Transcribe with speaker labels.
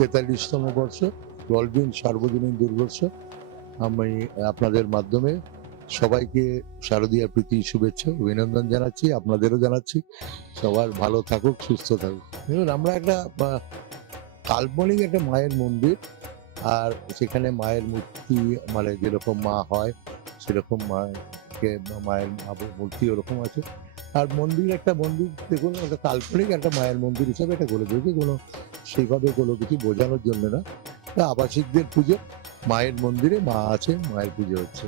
Speaker 1: তেতাল্লিশতম বর্ষ গলবিন সার্বজনীন দুর্গোৎসব আমি আপনাদের মাধ্যমে সবাইকে শারদীয়ার প্রীতি, শুভেচ্ছা, অভিনন্দন জানাচ্ছি, আপনাদেরও জানাচ্ছি। সবার ভালো থাকুক, সুস্থ থাকুক। দেখুন, আমরা একটা কাল্পনিক একটা মায়ের মন্দির, আর সেখানে মায়ের মূর্তি মানে যেরকম মা হয়, সেরকম মাকে মায়ের মূর্তি ওরকম আছে। আর মন্দির একটা মন্দির, দেখুন, একটা কাল্পনিক একটা মায়ের মন্দির হিসাবে এটা গড়ে তুলেছে। কোনো সেইভাবে কোনো কিছু বোঝানোর জন্য না। আবাসিকদের পুজো, মায়ের মন্দিরে মা আছে মায়ের পুজো হচ্ছে।